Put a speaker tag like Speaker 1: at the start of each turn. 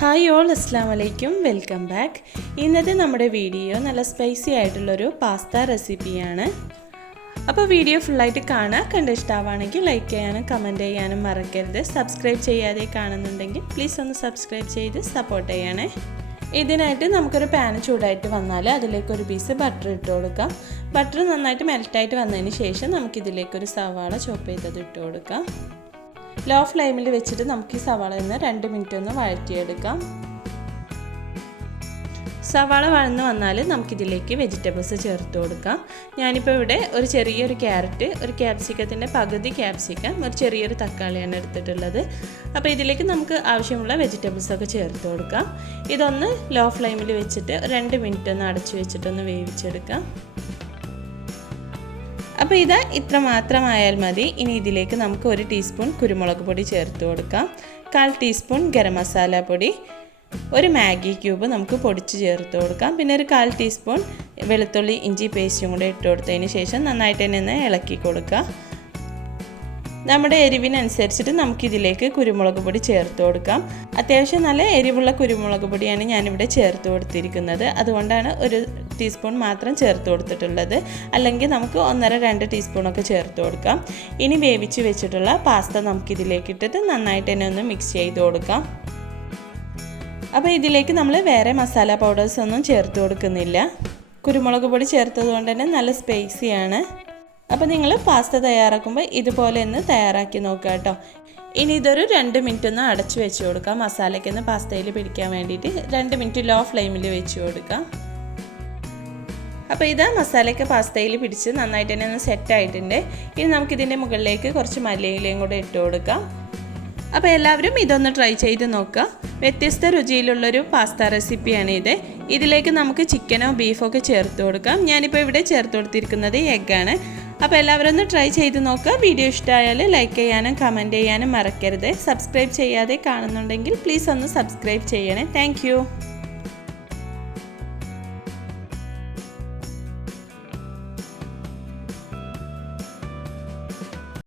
Speaker 1: Hi all അസ്സാം വലൈക്കും welcome back ഇന്നത്തെ നമ്മുടെ വീഡിയോ നല്ല സ്പൈസി ആയിട്ടുള്ളൊരു പാസ്ത റെസിപ്പിയാണ് അപ്പോൾ വീഡിയോ ഫുള്ളായിട്ട് കാണുക കണ്ട് ഇഷ്ടമാവുകയാണെങ്കിൽ ലൈക്ക് ചെയ്യാനും കമന്റ് ചെയ്യാനും മറക്കരുത്. സബ്സ്ക്രൈബ് ചെയ്യാതെ കാണുന്നുണ്ടെങ്കിൽ പ്ലീസ് ഒന്ന് സബ്സ്ക്രൈബ് ചെയ്ത് സപ്പോർട്ട് ചെയ്യണേ. ഇതിനായിട്ട് നമുക്കൊരു പാൻ ചൂടായിട്ട് വന്നാൽ അതിലേക്ക് ഒരു പീസ് ബട്ടർ ഇട്ട് കൊടുക്കാം. ബട്ടർ നന്നായിട്ട് മെൽറ്റായിട്ട് വന്നതിന് ശേഷം നമുക്കിതിലേക്കൊരു സവാള ചോപ്പ് ചെയ്തത് ഇട്ട് കൊടുക്കാം. ലോ ഫ്ലെയിമിൽ വെച്ചിട്ട് നമുക്ക് ഈ സവാള നിന്ന് രണ്ട് മിനിറ്റ് ഒന്ന് വഴറ്റിയെടുക്കാം. സവാള വഴന്ന് വന്നാൽ നമുക്കിതിലേക്ക് വെജിറ്റബിൾസ് ചേർത്ത് കൊടുക്കാം. ഞാനിപ്പോൾ ഇവിടെ ഒരു ചെറിയൊരു ക്യാരറ്റ് ഒരു ക്യാപ്സിക്കത്തിന്റെ പകുതി ക്യാപ്സിക്കം ഒരു ചെറിയൊരു തക്കാളിയാണ് എടുത്തിട്ടുള്ളത്. അപ്പോൾ ഇതിലേക്ക് നമുക്ക് ആവശ്യമുള്ള വെജിറ്റബിൾസൊക്കെ ചേർത്ത് കൊടുക്കാം. ഇതൊന്ന് ലോ ഫ്ലെയിമിൽ വെച്ചിട്ട് രണ്ട് മിനിറ്റ് ഒന്ന് അടച്ചു വെച്ചിട്ടൊന്ന് വേവിച്ചെടുക്കാം. അപ്പോൾ ഇത് ഇത്ര മാത്രമായാൽ മതി. ഇനി ഇതിലേക്ക് നമുക്ക് ഒരു ടീസ്പൂൺ കുരുമുളക് പൊടി ചേർത്ത് കൊടുക്കാം. കാൽ ടീസ്പൂൺ ഗരം മസാല പൊടി ഒരു മാഗി ക്യൂബ് നമുക്ക് പൊടിച്ച് ചേർത്ത് കൊടുക്കാം. പിന്നെ ഒരു കാൽ ടീസ്പൂൺ വെളുത്തുള്ളി ഇഞ്ചി പേസ്റ്റും കൂടെ ഇട്ട് കൊടുത്തതിന് ശേഷം നന്നായിട്ട് തന്നെ ഒന്ന് ഇളക്കി കൊടുക്കുക. നമ്മുടെ എരിവിനനുസരിച്ചിട്ട് നമുക്കിതിലേക്ക് കുരുമുളക് പൊടി ചേർത്ത് കൊടുക്കാം. അത്യാവശ്യം നല്ല എരിവുള്ള കുരുമുളക് പൊടിയാണ് ഞാനിവിടെ ചേർത്ത് കൊടുത്തിരിക്കുന്നത്. അതുകൊണ്ടാണ് ഒരു ടീസ്പൂൺ മാത്രം ചേർത്ത് കൊടുത്തിട്ടുള്ളത്. അല്ലെങ്കിൽ നമുക്ക് ഒന്നര രണ്ട് ടീസ്പൂണൊക്കെ ചേർത്ത് കൊടുക്കാം. ഇനി വേവിച്ച് വെച്ചിട്ടുള്ള പാസ്ത നമുക്കിതിലേക്ക് ഇട്ടിട്ട് നന്നായിട്ട് തന്നെ ഒന്ന് മിക്സ് ചെയ്ത് കൊടുക്കാം. അപ്പോൾ ഇതിലേക്ക് നമ്മൾ വേറെ മസാല പൗഡേഴ്സ് ഒന്നും ചേർത്ത് കൊടുക്കുന്നില്ല. കുരുമുളക് പൊടി ചേർത്തത് കൊണ്ട് തന്നെ നല്ല സ്പൈസിയാണ് അപ്പോൾ നിങ്ങൾ പാസ്ത തയ്യാറാക്കുമ്പോൾ ഇതുപോലെ ഒന്ന് തയ്യാറാക്കി നോക്കുക കേട്ടോ. ഇനി ഇതൊരു രണ്ട് മിനിറ്റ് ഒന്ന് അടച്ചു വെച്ച് കൊടുക്കാം. മസാലയ്ക്ക് ഒന്ന് പാസ്തയിൽ പിടിക്കാൻ വേണ്ടിയിട്ട് രണ്ട് മിനിറ്റ് ലോ ഫ്ലെയിമിൽ വെച്ച് കൊടുക്കാം. അപ്പോൾ ഇത് മസാലയൊക്കെ പാസ്തയിൽ പിടിച്ച് നന്നായിട്ട് തന്നെ ഒന്ന് സെറ്റായിട്ടുണ്ട്. ഇനി നമുക്കിതിന്റെ മുകളിലേക്ക് കുറച്ച് മല്ലിയിലയും കൂടെ ഇട്ട് കൊടുക്കാം. അപ്പോൾ എല്ലാവരും ഇതൊന്ന് ട്രൈ ചെയ്ത് നോക്കുക. വ്യത്യസ്ത രുചിയിലുള്ളൊരു പാസ്ത റെസിപ്പിയാണ് ഇത്. ഇതിലേക്ക് നമുക്ക് ചിക്കനോ ബീഫോ ഒക്കെ ചേർത്ത് കൊടുക്കാം. ഞാനിപ്പോൾ ഇവിടെ ചേർത്ത് കൊടുത്തിരിക്കുന്നത് എഗ്ഗാണ് അപ്പോൾ എല്ലാവരും ഒന്ന് ട്രൈ ചെയ്ത് നോക്കുക. വീഡിയോ ഇഷ്ടമായാൽ ലൈക്ക് ചെയ്യാനും കമന്റ് ചെയ്യാനും മറക്കരുത്. സബ്സ്ക്രൈബ് ചെയ്യാതെ കാണുന്നുണ്ടെങ്കിൽ പ്ലീസ് ഒന്ന് സബ്സ്ക്രൈബ് ചെയ്യണേ. താങ്ക്